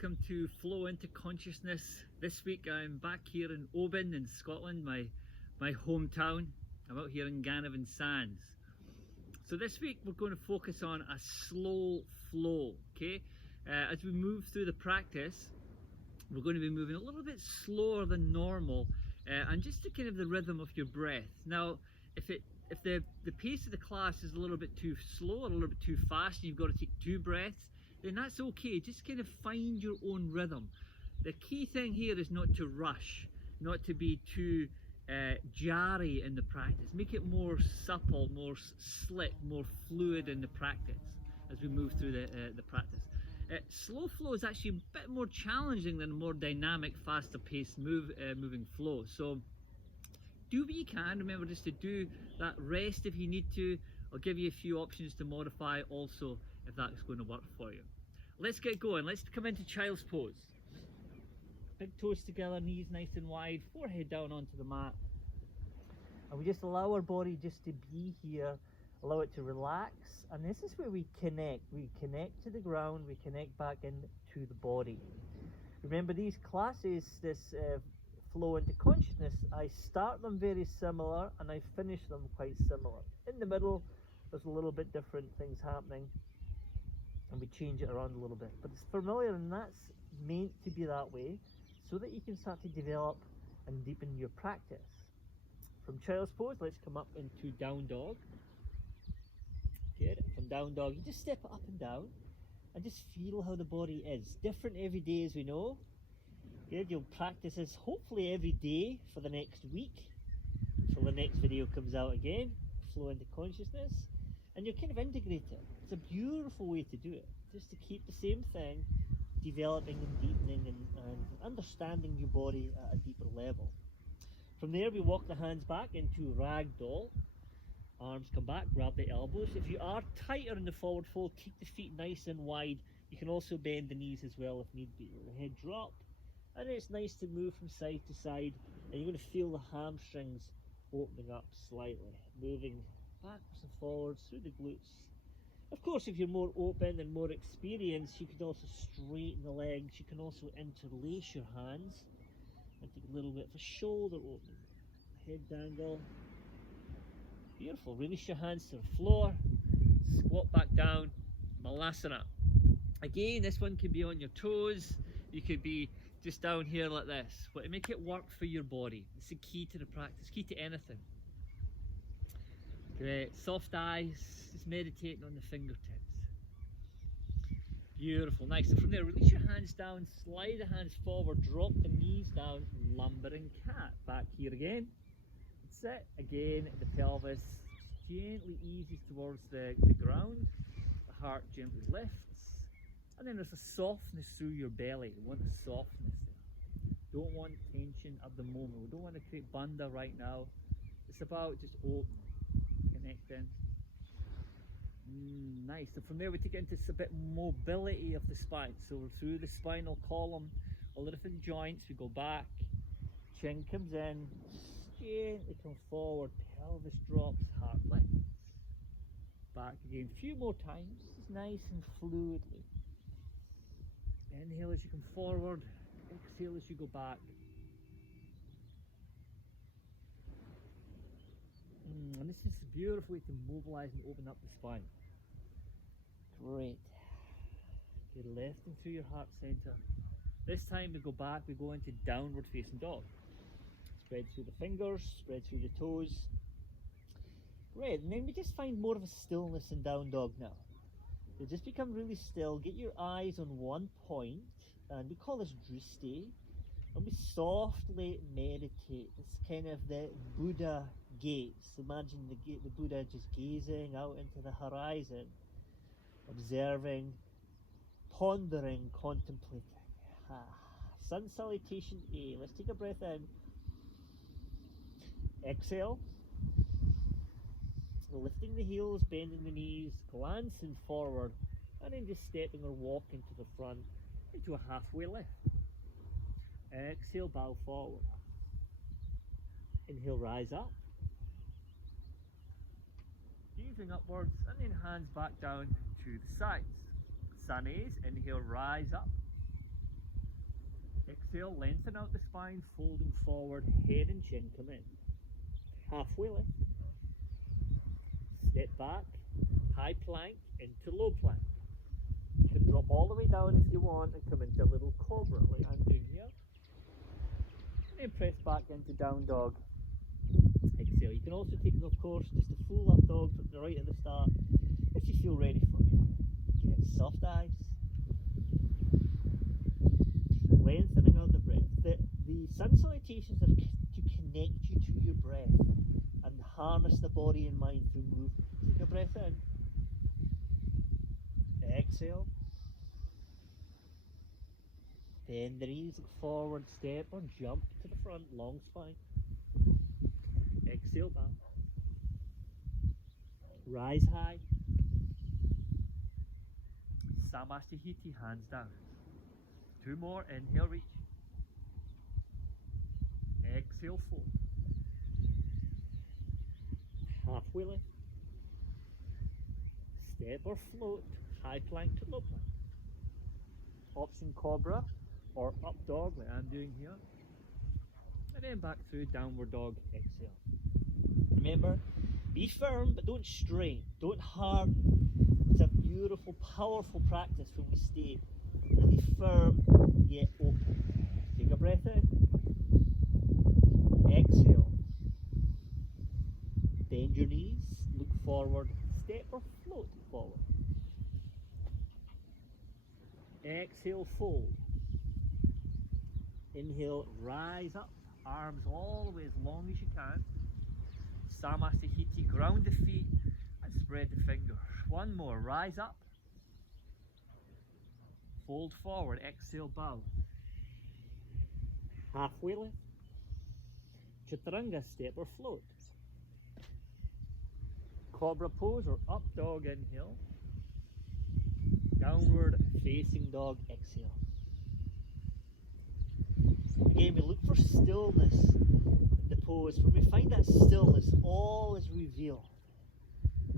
welcome to Flow into Consciousness. This week I'm back here in Oban in Scotland, my hometown. I'm out here in Ganavan Sands. So this week we're going to focus on a slow flow, okay? As we move through the practice, we're going to be moving a little bit slower than normal, and just to kind of the rhythm of your breath. Now, if the pace of the class is a little bit too slow or a little bit too fast and you've got to take 2 breaths, then that's okay. Just kind of find your own rhythm. The key thing here is not to rush, not to be too jarry in the practice. Make it more supple, more slick, more fluid in the practice as we move through the practice. Slow flow is actually a bit more challenging than a more dynamic, faster paced moving flow. So do what you can. Remember just to do that rest if you need to. I'll give you a few options to modify also if that's going to work for you. Let's get going. Let's come into child's pose. Big toes together, knees nice and wide, forehead down onto the mat. And we just allow our body just to be here, allow it to relax. And this is where we connect. We connect to the ground, we connect back into the body. Remember these classes, this flow into consciousness, I start them very similar and I finish them quite similar. In the middle, there's a little bit different things happening and we change it around a little bit. But it's familiar and that's meant to be that way so that you can start to develop and deepen your practice. From child's pose, let's come up into down dog. Good. From down dog, you just step it up and down and just feel how the body is. Different every day, as we know. Good. You'll practice this hopefully every day for the next week until the next video comes out again. Flow into consciousness, and you'll kind of integrate it. It's a beautiful way to do it, just to keep the same thing, developing and deepening and understanding your body at a deeper level. From there, we walk the hands back into ragdoll. Arms come back, grab the elbows. If you are tighter in the forward fold, keep the feet nice and wide. You can also bend the knees as well if need be. Let the head drop, and it's nice to move from side to side, and you're going to feel the hamstrings opening up slightly, moving backwards and forwards through the glutes. Of course, if you're more open and more experienced, you could also straighten the legs. You can also interlace your hands and take a little bit of a shoulder opening. Head dangle. Beautiful. Release your hands to the floor. Squat back down. Malasana. Again, this one could be on your toes. You could be just down here like this, but to make it work for your body. It's the key to the practice, key to anything. Great, soft eyes, just meditating on the fingertips. Beautiful, nice. So from there, release your hands down, slide the hands forward, drop the knees down, lumbering cat. Back here again. That's it. Again, the pelvis gently eases towards the ground. The heart gently lifts. And then there's a softness through your belly. We want a softness there. Don't want tension at the moment. We don't want to create bandha right now. It's about just opening, connecting. Nice. So from there we take it into a bit mobility of the spine. So we're through the spinal column, all the different joints. We go back. Chin comes in. Gently come forward. Pelvis drops. Heart lifts. Back again. A few more times. Just nice and fluidly. Inhale as you come forward, exhale as you go back. And this is a beautiful way to mobilize and open up the spine. Great. Okay, lifting through your heart center. This time we go back, we go into downward facing dog. Spread through the fingers, spread through the toes. Great, and then we just find more of a stillness in down dog now. So just become really still, get your eyes on one point, and we call this drishti, and we softly meditate. It's kind of the Buddha gaze. Imagine the Buddha just gazing out into the horizon, observing, pondering, contemplating. Sun salutation A. Let's take a breath in. Exhale. Lifting the heels, bending the knees, glancing forward, and then just stepping or walking to the front into a halfway lift. Exhale, bow forward. Inhale, rise up. Gazing upwards, and then hands back down to the sides. Sunnies, inhale, rise up. Exhale, lengthen out the spine, folding forward, head and chin come in. Halfway lift. Step back, high plank into low plank. You can drop all the way down if you want and come into a little cobra like I'm doing here. And then press back into down dog. Exhale. You can also take, of course, just a full up dog right at the start if you feel ready for it. Get soft eyes. Lengthening out the breath. The sun salutations are to connect you to your breath and harness the body and mind through movement. Take a breath in. Exhale. Bend the knees, look forward, step or jump to the front, long spine. Exhale back. Rise high. Samastahiti, hands down. 2 more, inhale, reach. Exhale, fold. Halfway lift. Step or float, high plank to low plank. Option cobra or up dog like I'm doing here. And then back through downward dog, exhale. Remember, be firm but don't strain, don't harden. It's a beautiful, powerful practice when we stay really firm yet open. Take a breath in. Exhale. Bend your knees, look forward, step or float forward. Exhale, fold. Inhale, rise up, arms all the way as long as you can. Samastahiti, ground the feet and spread the fingers. 1 more, rise up. Fold forward, exhale, bow. Halfway lift. Chaturanga, step or float. Cobra pose or up dog, inhale. Downward facing dog, exhale. Again, we look for stillness in the pose. When we find that stillness, all is revealed.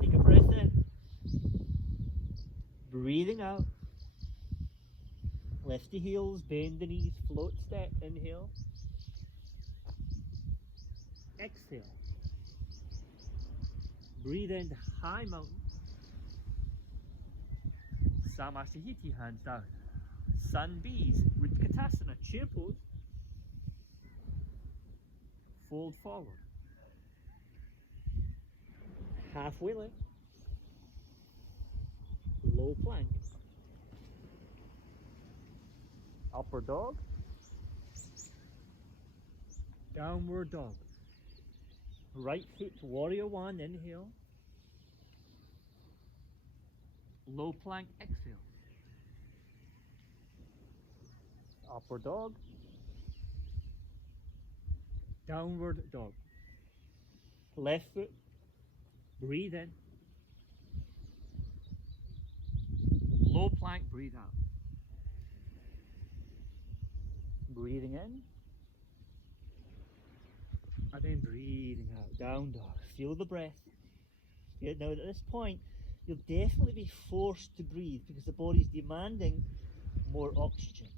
Take a breath in. Breathing out. Lift the heels, bend the knees, float step, inhale. Exhale. Breathe into high mountain. Samastahiti, hands down. Sun bees, Utkatasana, chair pose. Fold forward. Halfway lift. Low plank. Upper dog. Downward dog. Right foot, warrior 1, inhale. Low plank, exhale. Upper dog. Downward dog. Left foot. Breathe in. Low plank, breathe out. Breathing in. And then breathing out. Down dog. Feel the breath. Yeah, now at this point, you'll definitely be forced to breathe because the body's demanding more oxygen.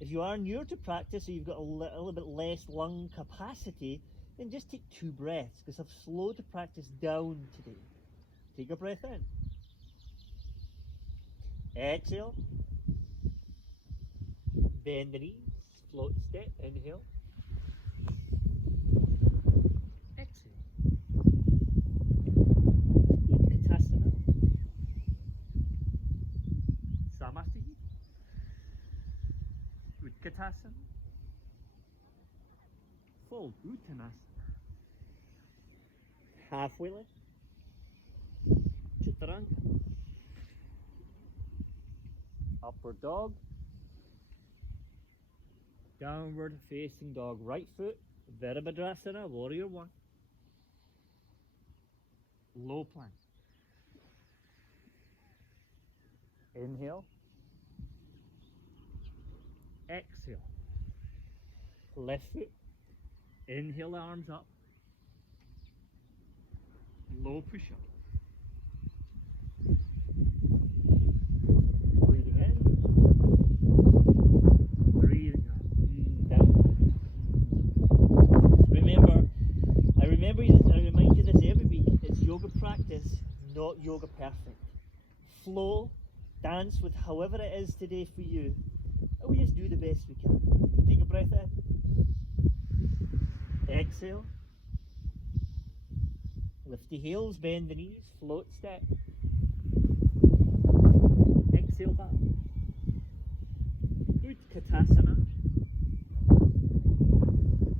If you are newer to practice or you've got a little bit less lung capacity, then just take 2 breaths because I've slowed the practice down today. Take a breath in. Exhale. Bend the knees. Float step. Inhale. Exhale. Utkatasana. Samastahiti. Utkatasana. Fold. Uttanasana. Halfway lift. Chaturanga. Upward dog. Downward facing dog, right foot, Virabhadrasana, warrior 1. Low plank. Inhale. Exhale. Left foot. Inhale, arms up. Low push up. Breathing in. Breathing out. got yoga perfect. Flow, dance with however it is today for you. And we just do the best we can. Take a breath in. Exhale. Lift the heels, bend the knees, float step. Exhale back. Utkatasana.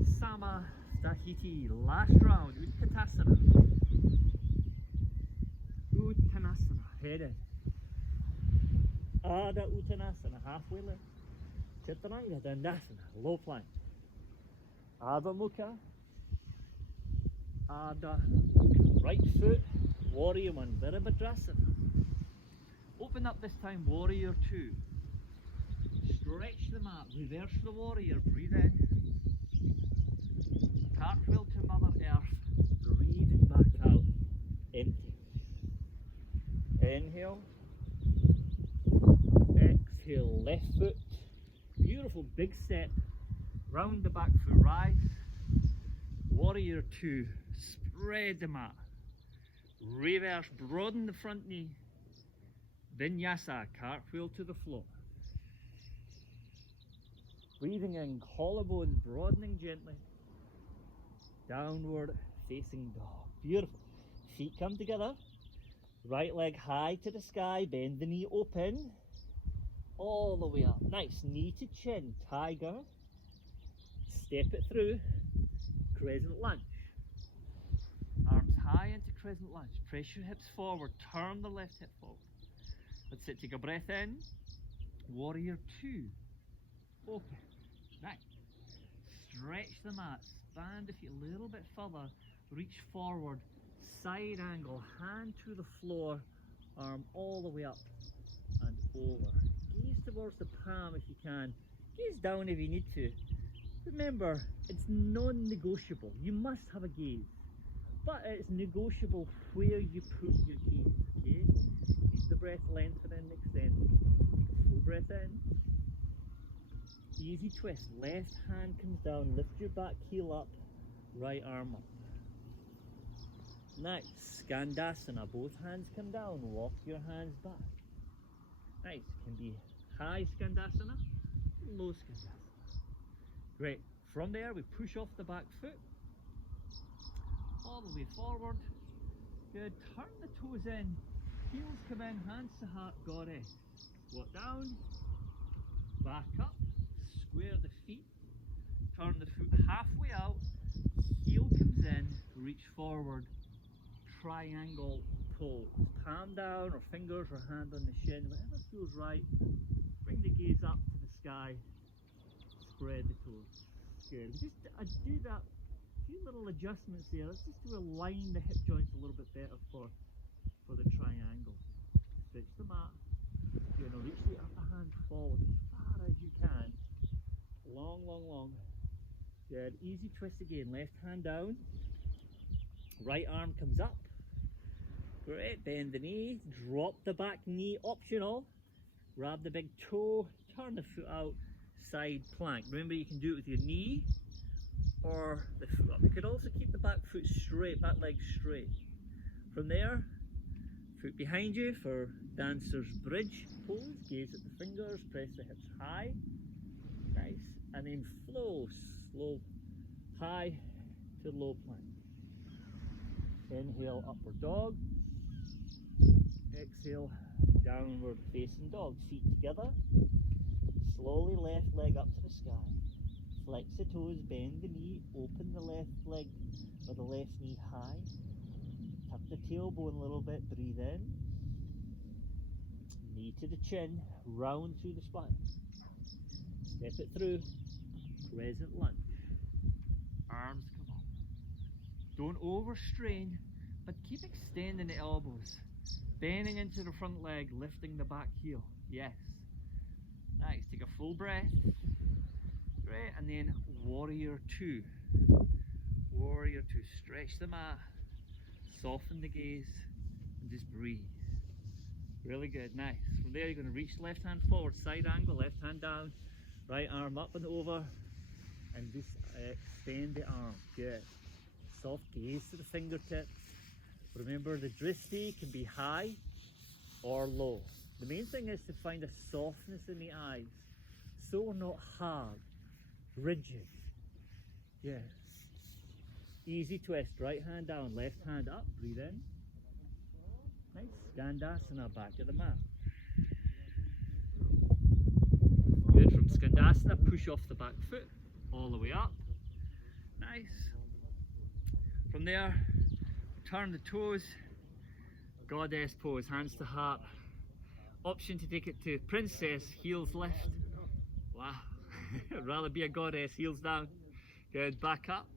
Samastahiti. Last round. Utkatasana. Uttanasana. Head in. Adha Uttanasana. Halfway lift. Chaturanga Dandasana. Low plank. Adha Mukha. Adha Mukha. Right foot. Warrior 1. Virabhadrasana. Open up this time. Warrior 2. Stretch the mat. Reverse the warrior. Breathe in. Cartwheel to Mother Earth. Breathing back out. Empty. Inhale. Exhale. Left foot. Beautiful big step. Round the back foot. Rise. Warrior 2. Spread the mat. Reverse. Broaden the front knee. Vinyasa. Cartwheel to the floor. Breathing in, collarbones broadening gently. Downward facing dog. Beautiful. Feet come together. Right leg high to the sky. Bend the knee open. All the way up. Nice. Knee to chin. Tiger. Step it through. Crescent lunge. Arms high into crescent lunge. Press your hips forward. Turn the left hip forward. Let's it. Take a breath in. Warrior 2. Open. Nice. Stretch the mat. Expand the feet a little bit further. Reach forward. Side angle. Hand to the floor. Arm all the way up and over. Gaze towards the palm if you can. Gaze down if you need to. Remember, it's non-negotiable. You must have a gaze. But it's negotiable where you put your gaze. Okay? Keep the breath lengthening and extending. Take a full breath in. Easy twist. Left hand comes down. Lift your back heel up. Right arm up. Nice. Skandasana. Both hands come down. Walk your hands back. Nice. Can be high Skandasana, low Skandasana. Great. From there, we push off the back foot. All the way forward. Good. Turn the toes in. Heels come in. Hands to heart. Goddess. Walk down. Back up. Square the feet. Turn the foot halfway out. Heel comes in. Reach forward. Triangle pose. Palm down or fingers or hand on the shin. Whatever feels right. Bring the gaze up to the sky. Spread the toes. Good. Just do that. Few little adjustments there. Let's just to align the hip joints a little bit better for the triangle. Stretch the mat. Good. Now reach the upper hand forward as far as you can. Long, long, long. Good. Easy twist again. Left hand down. Right arm comes up. Great. Bend the knee. Drop the back knee. Optional. Grab the big toe. Turn the foot out. Side plank. Remember, you can do it with your knee or the foot up. You could also keep the back foot straight, back leg straight. From there, foot behind you for dancer's bridge pose. Gaze at the fingers. Press the hips high. Nice. And then flow slow, high to low plank. Inhale, upward dog. Exhale, downward facing dog. Feet together. Slowly left leg up to the sky. Flex the toes, bend the knee, open the left leg or the left knee high. Tuck the tailbone a little bit, breathe in. Knee to the chin, round through the spine. Step it through. Crescent lunge. Arms come up. Don't overstrain, but keep extending the elbows. Bending into the front leg, lifting the back heel. Yes. Nice. Take a full breath. Great. And then warrior 2. Warrior 2. Stretch the mat. Soften the gaze. And just breathe. Really good. Nice. From there, you're going to reach left hand forward, side angle, left hand down, right arm up and over. And just extend the arm. Good. Soft gaze to the fingertips. Remember, the dristi can be high or low. The main thing is to find a softness in the eyes, so not hard, rigid. Yes. Easy twist, right hand down, left hand up, breathe in. Nice, Skandasana, back to the mat. Good, from Skandasana, push off the back foot, all the way up. Nice. From there, turn the toes, goddess pose, hands to heart. Option to take it to princess, heels lift. Wow, I'd rather be a goddess, heels down. Good, back up.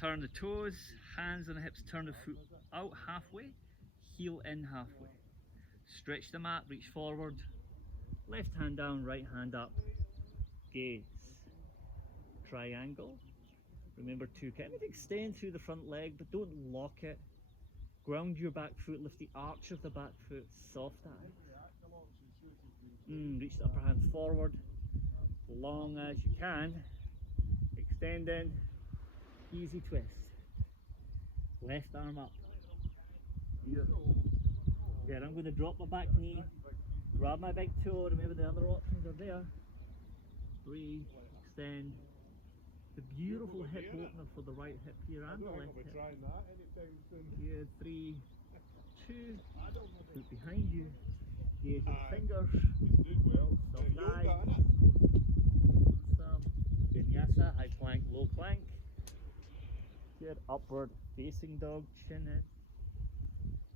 Turn the toes, hands on the hips, turn the foot out halfway, heel in halfway. Stretch the mat, reach forward. Left hand down, right hand up. Gaze. Triangle. Remember to kind of extend through the front leg, but don't lock it. Ground your back foot, lift the arch of the back foot, soft eye. Reach the upper hand forward, long as you can. Extend in, easy twist. Left arm up. Good, I'm going to drop my back knee, grab my big toe, remember the other options are there. Breathe, extend. The beautiful hip opener for the right hip here and the left hip. Good, 3, 2, look behind you. Gaze your fingers. Soft eyes. Some Vinyasa, high plank, low plank. Good, upward facing dog, chin in.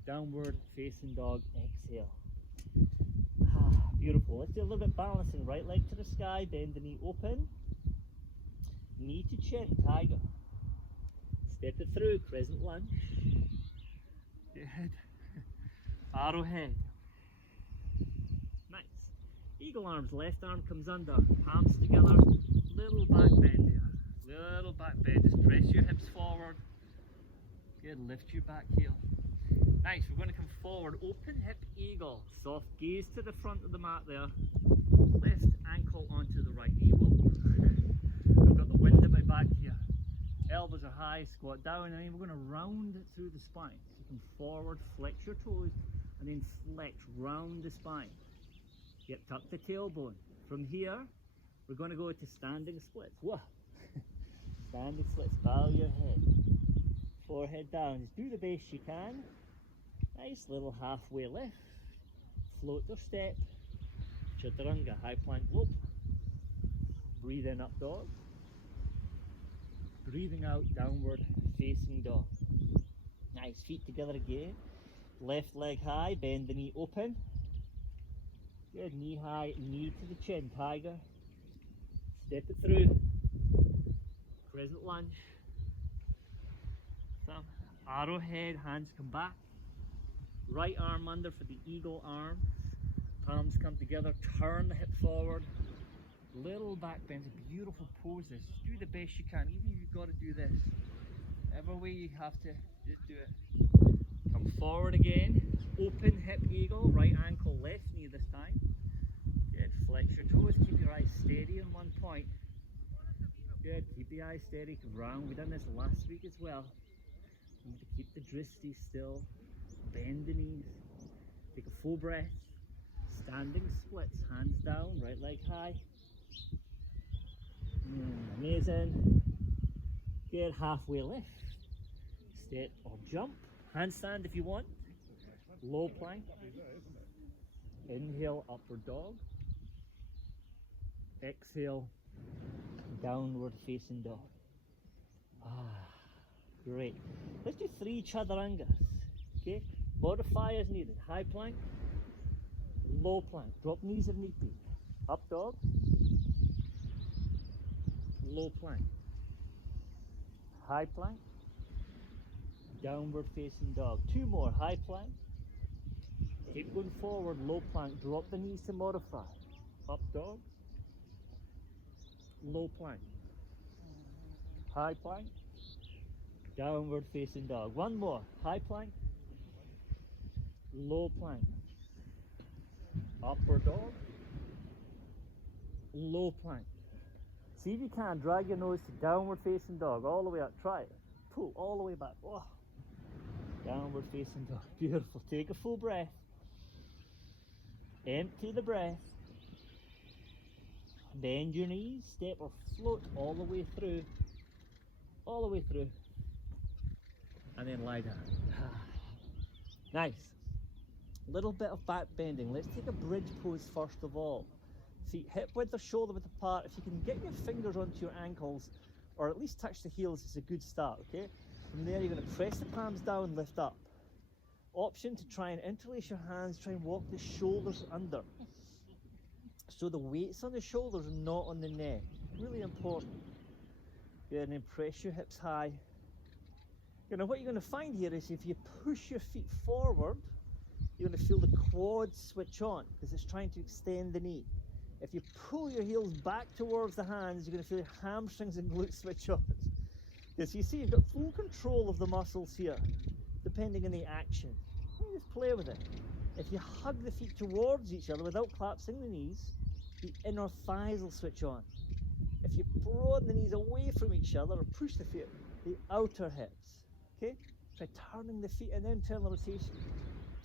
Downward facing dog, exhale. Beautiful. Let's do a little bit balancing. Right leg to the sky, bend the knee open. Knee to chin, tiger. Step it through, crescent lunge. Good. Arrowhead. Nice. Eagle arms, left arm comes under, palms together, little back bend there. Little back bend, just press your hips forward. Good, lift your back heel. Nice, we're going to come forward, open hip eagle. Soft gaze to the front of the mat there. Left ankle onto the right knee. Whoa. I've got the wind at my back here. Elbows are high, squat down, and then we're going to round it through the spine. So you come forward, flex your toes, and then flex round the spine. Yep, tuck the tailbone. From here, we're going to go to standing splits. Whoa. Standing splits, bow your head. Forehead down, just do the best you can. Nice little halfway lift. Float or step. Chaturanga, high plank, low plank. Breathe in, up dog. Breathing out, downward facing dog. Nice, feet together again. Left leg high, bend the knee open. Good, knee high, knee to the chin, tiger. Step it through. Crescent lunge. Thumb. Arrowhead, hands come back. Right arm under for the eagle arms. Palms come together, turn the hip forward. Little back bends, beautiful poses. Just do the best you can, even if you've got to do this. Whatever way you have to, just do it. Come forward again. Open hip eagle, right ankle, left knee this time. Good, flex your toes, keep your eyes steady on one point. Good, keep the eyes steady, round. We've done this last week as well. You need to keep the dristi still. Bend the knees. Take a full breath. Standing splits, hands down, right leg high. Amazing. Good, halfway lift. Step or jump. Handstand if you want. Low plank. Inhale, upward dog. Exhale, downward facing dog. Great. Let's do 3 chaturangas. Okay, modify as needed. High plank, low plank. Drop knees if need be. Up dog, low plank. High plank, downward facing dog. 2 more. High plank. Keep going forward. Low plank. Drop the knees to modify. Up dog, low plank. High plank, downward facing dog. 1 more. High plank, low plank. Upward dog, low plank. See if you can, drag your nose to downward facing dog all the way up. Try it. Pull all the way back. Oh. Downward facing dog. Beautiful. Take a full breath. Empty the breath. Bend your knees, step or float all the way through. All the way through. And then lie down. Nice. Little bit of back bending. Let's take a bridge pose first of all. Feet hip width or shoulder width apart. If you can get your fingers onto your ankles or at least touch the heels, it's a good start, okay? From there, you're going to press the palms down, lift up. Option to try and interlace your hands, try and walk the shoulders under. So the weight's on the shoulders and not on the neck. Really important. Good, and then press your hips high. You know, what you're going to find here is if you push your feet forward, you're going to feel the quads switch on because it's trying to extend the knee. If you pull your heels back towards the hands, you're going to feel your hamstrings and glutes switch on. Because you see, you've got full control of the muscles here, depending on the action. You just play with it. If you hug the feet towards each other without collapsing the knees, the inner thighs will switch on. If you broaden the knees away from each other or push the feet, the outer hips. Okay? Try turning the feet and internal rotation.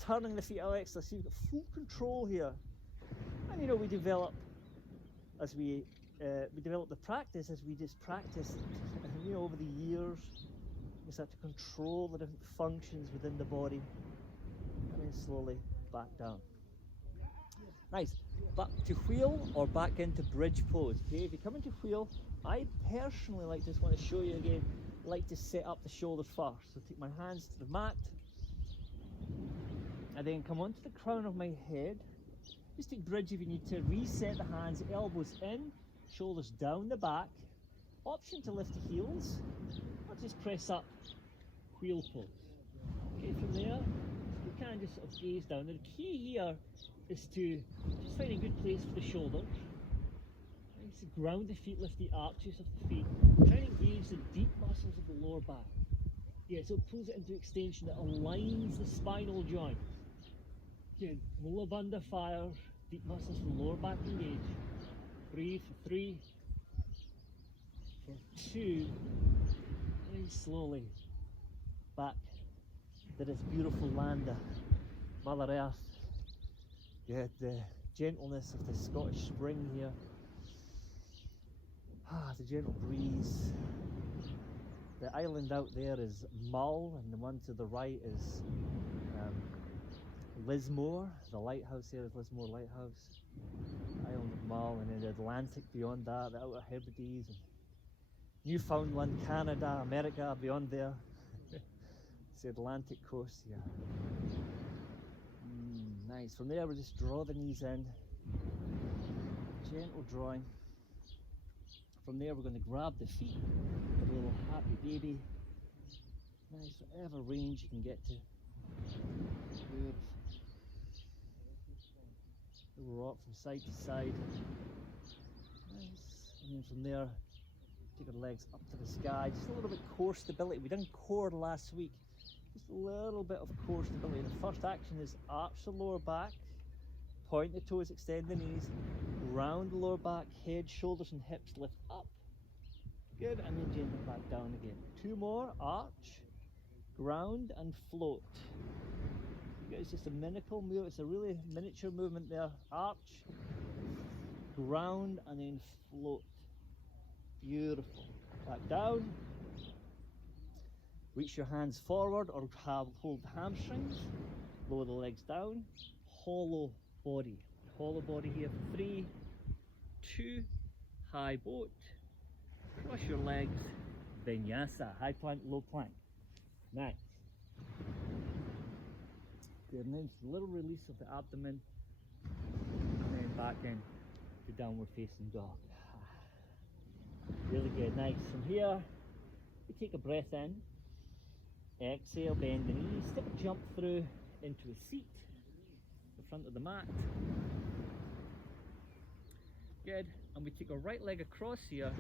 Turning the feet out extra, so you've got full control here. And you know, we develop the practice as we just practice. And you know, over the years, we start to control the different functions within the body, and then slowly back down. Nice. Back to wheel or back into bridge pose. Okay, if you come into wheel, I personally just want to show you again, like to set up the shoulders first. So take my hands to the mat, and then come onto the crown of my head. Just take bridge if you need to. Reset the hands, elbows in, shoulders down the back. Option to lift the heels, or just press up, wheel pose. Okay, from there, you can just sort of gaze down. The key here is to just find a good place for the shoulders. Nice, ground the feet, lift the arches of the feet. Try and engage the deep muscles of the lower back. Yeah, so it pulls it into extension, that aligns the spinal joints. Good, lower under fire, deep muscles from the lower back engage. Breathe for 3, for 2, and slowly back to this beautiful land of Mother Earth. Good, the gentleness of the Scottish spring here. The gentle breeze. The island out there is Mull, and the one to the right is Lismore. The lighthouse there is Lismore Lighthouse. Island of Mull, and then the Atlantic beyond that, the Outer Hebrides, and Newfoundland, Canada, America beyond there. It's the Atlantic coast here. Nice. From there, we'll just draw the knees in. Gentle drawing. From there, we're going to grab the feet, a little happy baby. Nice, whatever range you can get to. Good. Rock from side to side. Nice. And then from there, take our legs up to the sky. Just a little bit core stability. We done core last week. Just a little bit of core stability. The first action is arch the lower back, point the toes, extend the knees, round the lower back, head, shoulders and hips lift up. Good, and then gently back down again. 2 more, arch, ground and float. It's just a miniature move, it's a really miniature movement there. Arch, ground and then float. Beautiful. Back down. Reach your hands forward or hold the hamstrings. Lower the legs down. Hollow body. Hollow body here for 3, 2, high boat. Cross your legs. Vinyasa. High plank, low plank. Nice. Good, and then a little release of the abdomen, and then back in to downward facing dog. Really good, nice. From here, we take a breath in, exhale, bend the knees, step a jump through into a seat, the front of the mat. Good, and we take our right leg across here,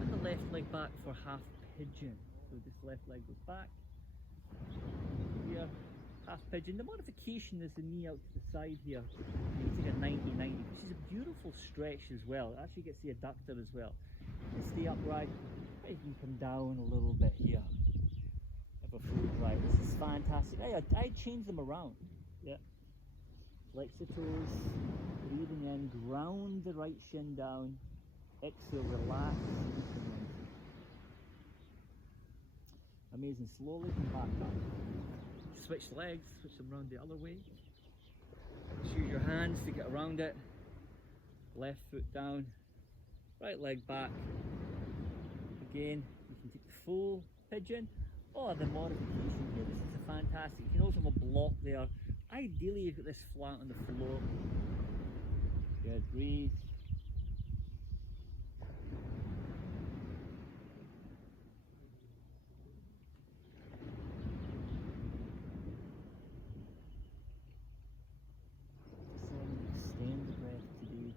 and the left leg back for half pigeon. So this left leg goes back, here. Half pigeon. The modification is the knee out to the side here. You take a 90-90, which is a beautiful stretch as well. It actually gets the adductor as well. You stay upright, you can come down a little bit here. Ever for food. Right, this is fantastic. I change them around. Yeah. Flex the toes, breathing in, ground the right shin down, exhale, relax. Amazing, slowly come back up. Switch legs, switch them around the other way. Just use your hands to get around it. Left foot down, right leg back. Again, you can take the full pigeon or the modification here. This is a fantastic. You can also have a block there. Ideally, you've got this flat on the floor. Good, breathe. Extend the breath today.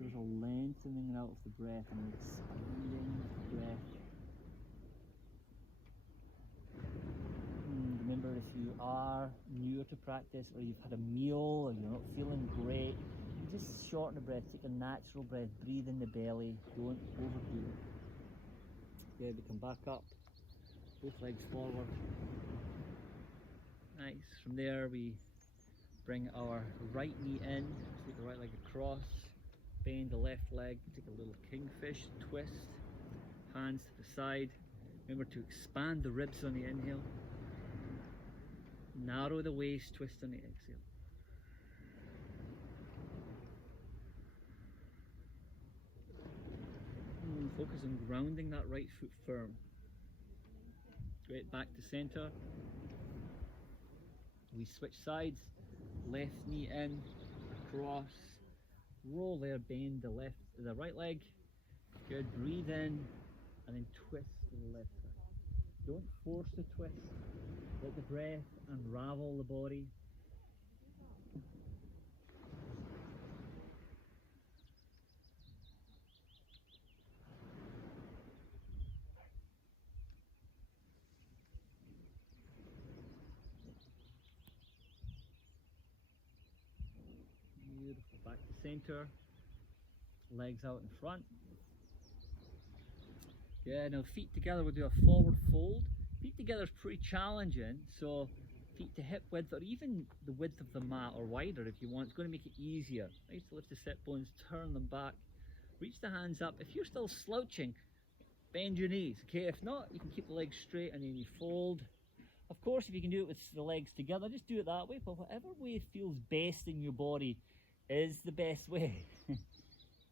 There's a lengthening out of the breath and expanding the breath. Remember, if you are newer to practice or you've had a meal or you're not feeling great, you just shorten the breath, take a natural breath, breathe in the belly, don't overdo it. Good, we come back up, both legs forward. Nice, from there we bring our right knee in, take the right leg across, bend the left leg, take a little kingfish, twist, hands to the side. Remember to expand the ribs on the inhale. Narrow the waist, twist on the exhale. Focus on grounding that right foot firm. Great, back to center. We switch sides. Left knee in, across. Roll there, bend the right leg. Good, breathe in, and then twist to the left side. Don't force the twist. Let the breath unravel the body. Beautiful. Back to center. Legs out in front. Yeah, now feet together, we'll do a forward fold. Feet together is pretty challenging, so feet to hip width or even the width of the mat or wider if you want. It's going to make it easier. Nice to lift the sit bones, turn them back, reach the hands up. If you're still slouching, bend your knees, okay? If not, you can keep the legs straight and then you fold. Of course, if you can do it with the legs together, just do it that way, but whatever way feels best in your body is the best way.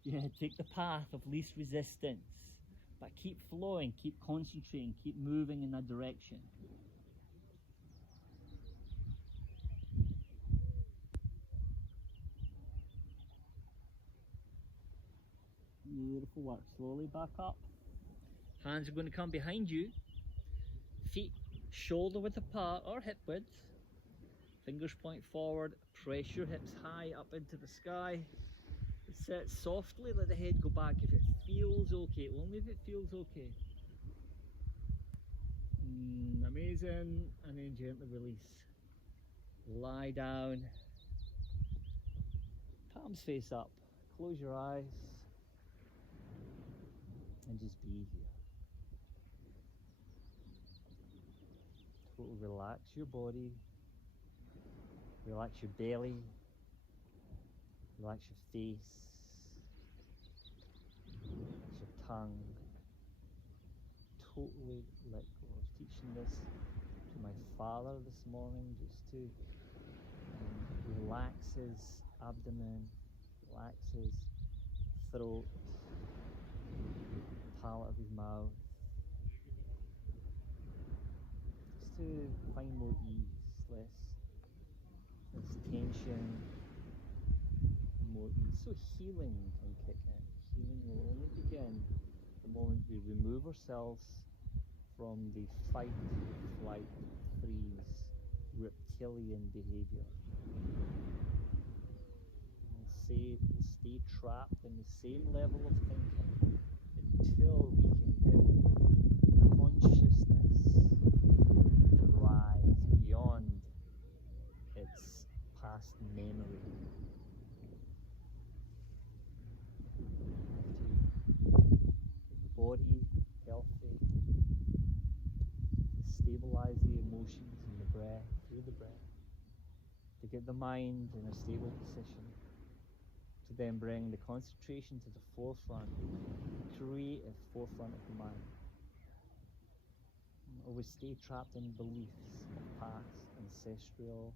Yeah, take the path of least resistance. But keep flowing, keep concentrating, keep moving in that direction. Beautiful work. Slowly back up. Hands are going to come behind you. Feet shoulder width apart or hip width. Fingers point forward. Press your hips high up into the sky. Sit softly, let the head go back if it feels okay, only if it feels okay. Amazing, and then gently release. Lie down, palms face up, close your eyes, and just be here. Totally relax your body, relax your belly, relax your face, relax your tongue. Totally let go. I was teaching this to my father this morning, just to relax his abdomen, relax his throat, palate of his mouth, just to find more ease, less tension, more ease. So healing can kick in. Healing will only begin the moment we remove ourselves from the fight, flight, freeze, reptilian behavior. We'll stay trapped in the same level of thinking until we can get consciousness to rise beyond its past memory. The body healthy, stay stabilize the emotions and the breath, through the breath, to get the mind in a stable position, to then bring the concentration to the forefront, creative forefront of the mind. And always stay trapped in beliefs of past, ancestral,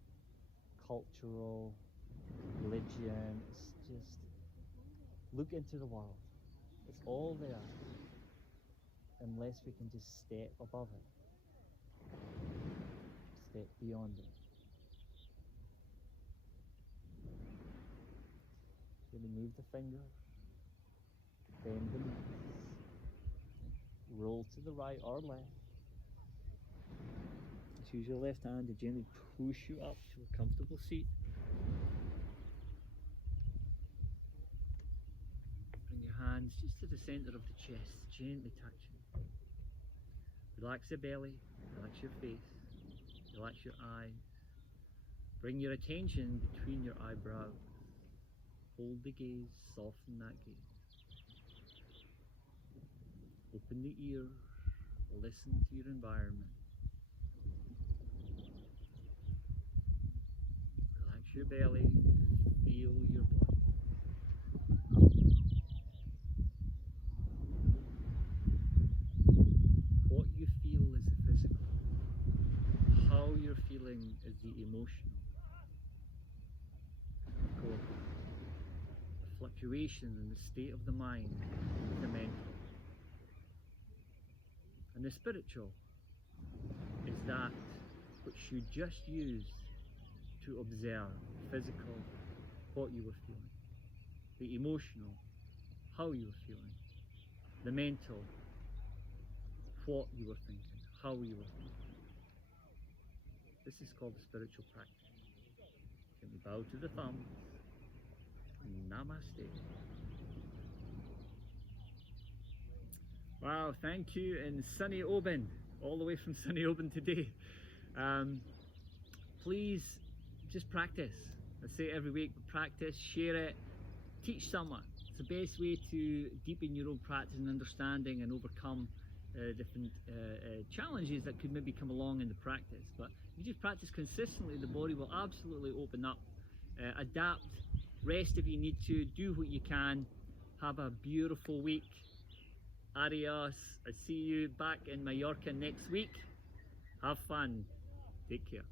cultural, religion. It's just look into the world. It's all there, unless we can just step above it, step beyond it. Really move the fingers, bend the knees, roll to the right or left. Just use your left hand to gently push you up to a comfortable seat. Bring your hands just to the center of the chest, gently touching. Relax the belly, relax your face, relax your eyes. Bring your attention between your eyebrows. Hold the gaze, soften that gaze. Open the ears, listen to your environment. Relax your belly, feel your body. What you feel is the physical. How you're feeling is the emotional. The fluctuation in the state of the mind, the mental. And the spiritual is that which you just used to observe, physical, what you were feeling. The emotional, how you were feeling. The mental, what you were thinking, how you were thinking. This is called the spiritual practice. Gently bow to the thumbs. Namaste. Wow, thank you in sunny Oban, all the way from sunny Oban today. Please just practice. I say it every week, but practice, share it, teach someone. It's the best way to deepen your own practice and understanding and overcome different challenges that could maybe come along in the practice. But if you just practice consistently, the body will absolutely open up. Adapt, rest if you need to, do what you can. Have a beautiful week. Adios. I see you back in Mallorca next week. Have fun. Take care.